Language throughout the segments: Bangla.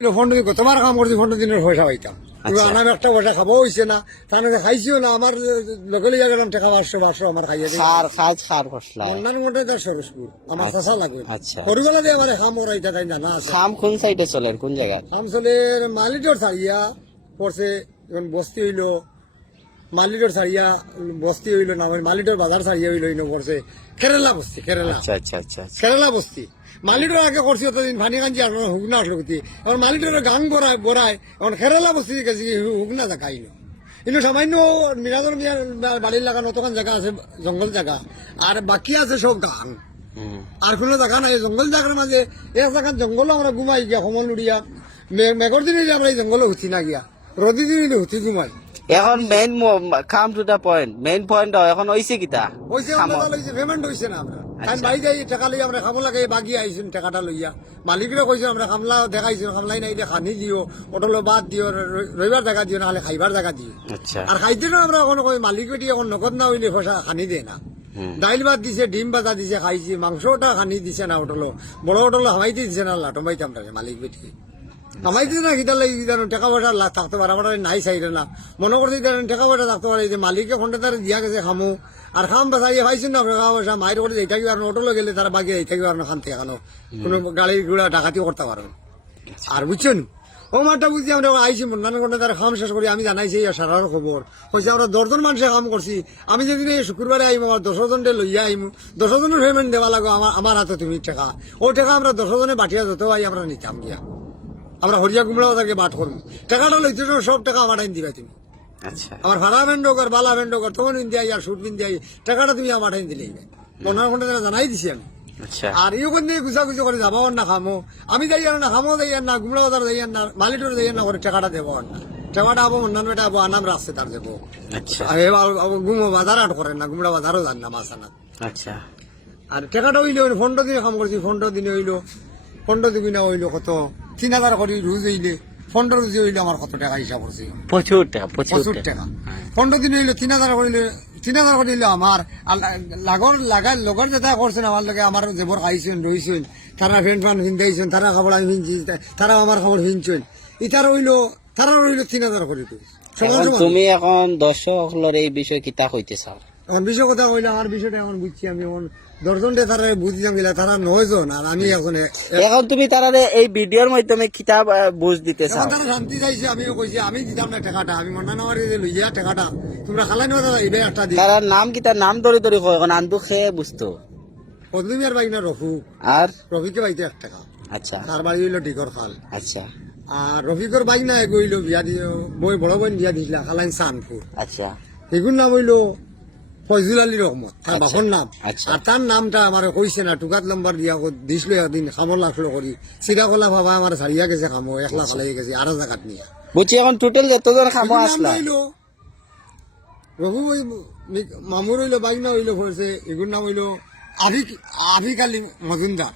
ফন্ড তোমার কাম করছি 15 দিনের পয়সা পাইতাম আমার একটা পয়সা খাবো হয়েছে না তার খাইছিও না আমার লোকে লিয়া গেলাম টাকা 500 আমার খাইয়ে দিই অন্যান্য মধ্যে তার সরসপুর আমার চাষা লাগবে পরিবেলা দিয়ে আমার খাম করাইতা তাই জানা আছে খাম কোন সাইডে চলেন কোন জায়গায় খাম চলে মালিটোর ছাড়িয়া পড়ছে যখন বস্তি হইলো মালিটোর ছাড়িয়া বস্তি হইলো না মালিটোর বাজার ছাড়িয়া হইলো ইনো পড়ছে কেরালা বস্তি কেরালা কেরালা বস্তি মালিটোর আগে করছি অতদিন ফানি কাঞ্জি আপনার হুগনা আসলো এখন মালিটোর গাং বড়ায় এখন কেরালা বস্তি গেছি হুগনা দেখা কিন্তু সামান্য মিরাজর মিয়ার বাড়ির লাগানো অতখান জায়গা আছে জঙ্গল জায়গা আর বাকি আছে সব গাং আর কোনো জায়গা নাই জঙ্গল জায়গার মাঝে এক জায়গার জঙ্গল আমরা ঘুমাই গিয়া সমল উড়িয়া মেঘর দিনে আমরা এই জঙ্গলে হুতি না গিয়া রদি দিনে হুতি ঘুমাই এখন main come to the point main point এখন হইছে কিটা হইছে আমরা লইছে পেমেন্ট হইছে না আমরা আমি বাড়ি যাই টাকা লই আমরা খামো লাগে বাগি আইছেন টাকাটা লইয়া মালিকরে কইছে আমরা খামলা দেখাইছো খামলাই নাই দিয়ে খানি দিও অটলো বাদ দিও রবিবার জায়গা দিও না হলে খাইবার জায়গা দিও আচ্ছা আর খাইতে না আমরা এখন কই মালিক বেটি এখন নগদ না হইলে পয়সা খানি দেয় না ডাইল ভাত দিছে ডিম ভাজা দিছে খাইছি মাংসটা খানি দিছে না অটলো বড় অটলো হামাইতে দিছে না লাটম বাইতাম মালিক বেটি আমাইতে না কিটা লাগি টাকা পয়সা থাকতে পারে আমার নাই চাইলে না মনে করছি টাকা পয়সা থাকতে পারে যে মালিকে খন্ডে তার দিয়া গেছে খামো আর খাম বাসাইয়ে পাইছেন না টাকা পয়সা মায়ের করে যাই থাকি আর অটোলো গেলে তারা বাকি যাই থাকি আর খান থেকে কোনো গাড়ি ঘোড়া ডাকাতি করতে পারবেন আর বুঝছেন ও মাঠটা বুঝছি আমরা আইসি মন্দান ঘন্টা তারা খাম শেষ করি আমি জানাইছি সারার খবর হয়েছে আমরা 10 জন মানুষের কাম করছি আমি যেদিন শুক্রবারে আইম আমার 10 জনকে লইয়া আইম 10 জনের পেমেন্ট দেওয়া লাগো আমার হাতে তুমি টাকা ও টাকা আমরা 10 জনে বাটিয়া যত আই আমরা নিতাম গিয়া আমরা হরিয়া কুমড়া তাকে বাট করবো টাকাটা লইতে সব টাকা আমার আইন দিবা তুমি আমার ভাড়া ভেন্ডক আর বালা ভেন্ডক আর তখন দিয়াই আর সুট বিন দিয়াই টাকাটা তুমি আমার আইন দিলেই 15 ঘন্টা জানাই দিছি আমি আর ইয়ে কোন দিয়ে গুছাগুছি করে যাবো না খামো আমি যাই না খামো যাই না গুমড়া বাজার যাই না মালিটোর যাই না করে টাকাটা দেবো না টাকাটা আবো অন্যান্য বেটা আবো আনাম রাখছে তার দেবো গুমো বাজার আট করেন না গুমড়া বাজারও যান না মাছ আনা আর টাকাটা হইলো 15 দিনে কাম করছি 15 দিনে হইলো 15 দিনে হইলো কত 3000 করে রুজ হইলে 15 রুজ হইলে আমার কত টাকা হিসাব করছি প্রচুর টাকা 15 দিন হইলে 3000 করিলে 3000 করিলে আমার লগর যেটা করছেন আমার লগে আমার যেবর খাইছেন রইছেন তারা ফ্যান ফান কিনতেছেন তারা খাবার আমি কিনছি তারা আমার খাবার কিনছেন ইতার হইলো তারা হইলো 3000 করে তুমি এখন দর্শকদের এই বিষয় কিতা কইতে চাও এখন বিষয় কথা কইলে আমার বিষয়টা এখন বুঝছি আমি এখন 10 জন তারা বুঝিলাম গেলে তারা 9 জন আর আমি এখন তুমি তারা এই ভিডিওর মাধ্যমে কিতাব বুঝ দিতে চাও তারা শান্তি চাইছে আমিও কইছি আমি দিতাম না টাকাটা আমি মন্না নামারি লইয়া টাকাটা তোমরা খালাই না ইবে একটা দি তার নাম কিতা নাম ধরে ধরে কয় এখন আন্দু খেয়ে বুঝতো পদ্মিয়ার বাইক না রফু আর রফিকে বাইতে 1 টাকা আচ্ছা তার বাড়ি হইলো টিকর খাল আচ্ছা আর রফিকর বাইক না গইলো বিয়া দিয়ে বড় বোন বিয়া দিছিলা খালাইন সানপুর আচ্ছা এগুন নাম হইলো ফজল আলী রহমত তার বাপর নাম আর তার নামটা আমার কইছে না টুকাত নম্বর দিয়া দিছিল একদিন খামর লাগলো করি সিধা কলা বাবা আমার ছাড়িয়া গেছে খামো 1 লাখ খালাই গেছে আর জায়গাত নিয়ে বুঝছি এখন টোটাল যতজন খামো আসলা রঘু মামুর হইলো বাইক না হইলো পড়ছে এগুর নাম হইলো আফিক আলী মজুমদার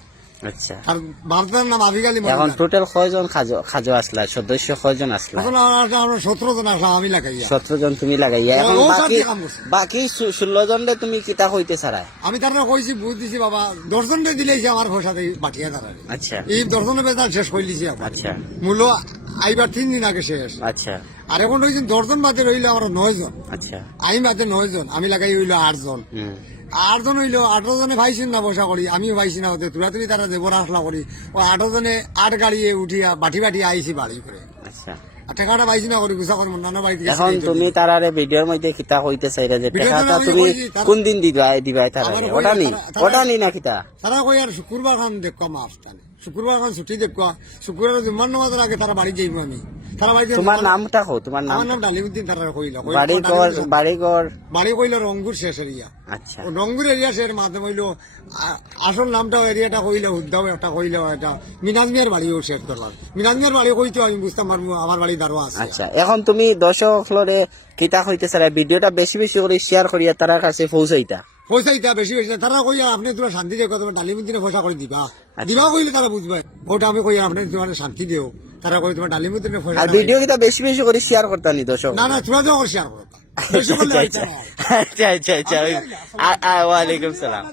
আচ্ছা আর বাপটার নাম আফিক আলী এখন টোটাল কয়জন খাজো আসলা সদস্য কয়জন আসলা এখন আমরা 17 জন আসলাম আমি লাগাইয়া 17 জন তুমি লাগাইয়া এখন বাকি 16 জনরে তুমি কিতা কইতে ছাড়া আমি তারা কইছি বুঝ দিছি বাবা 10 জনরে দিলেই আমার পয়সাতে বাটিয়া তারা আচ্ছা এই 10 জনের বেতন শেষ কইলিছি আচ্ছা মূল্য আইবার 3 দিন আগে শেষ আচ্ছা আর এখন রইছেন 10 জন বাদে রইলে আমার 9 জন আচ্ছা আমি বাদে 9 জন আমি লাগাই হইলো 8 জন 8 জন হইলো 18 জনে পাইছেন না পয়সা করি আমিও পাইছি না হতে তুরাতুরি তারা দেবর আসলা করি ও 18 জনে 8 গাড়িয়ে উঠিয়া বাটি আইছি বাড়ি করে আচ্ছা টাকাটা পাইছি না করি গুছা করি নানা বাড়িতে এখন তুমি তারারে ভিডিওর মধ্যে কিতা কইতে চাইরা যে টাকাটা তুমি কোন দিন দিবাই তারারে ওটা নি না কিতা তারা কই আর শুক্রবার খান দেখো মাস তানে শুক্রবার খান ছুটি দেখো শুক্রবার জুম্মার নামাজের আগে তারা বাড়ি যাইবো আমি তারা বাড়ি তোমার নামটা কও তোমার নাম আমার নাম ডালিমউদ্দিন তারা কইলো বাড়ি কইলো রংপুর শেষ এরিয়া আচ্ছা রংপুর এরিয়া শেষ মাধ্যমে হইলো আসল নামটা এরিয়াটা কইলো উদ্দাও একটা কইলো এটা মিনাজমিয়ার বাড়িও শেষ করলাম মিনাজমিয়ার বাড়ি কইতো আমি বুঝতাম পারবো আমার বাড়ি দারো আছে আচ্ছা এখন তুমি দর্শকরে কিতা কইতে চাই ভিডিওটা বেশি বেশি করে শেয়ার করিয়া তার কাছে পৌঁছাইতা বেশি তারা কই আপনি তোমার শান্তি দেখো তোমার ডালিমুদ্দিনে পয়সা করে দিবা কইলে তারা বুঝবে ওটা আমি কই আপনি তোমার শান্তি দেও তারা কই তোমার ডালিমুদ্দিনে পয়সা আর ভিডিও কিটা বেশি বেশি করে শেয়ার করতা নি দর্শক না তোমরা তো শেয়ার করো আচ্ছা ওয়ালাইকুম সালাম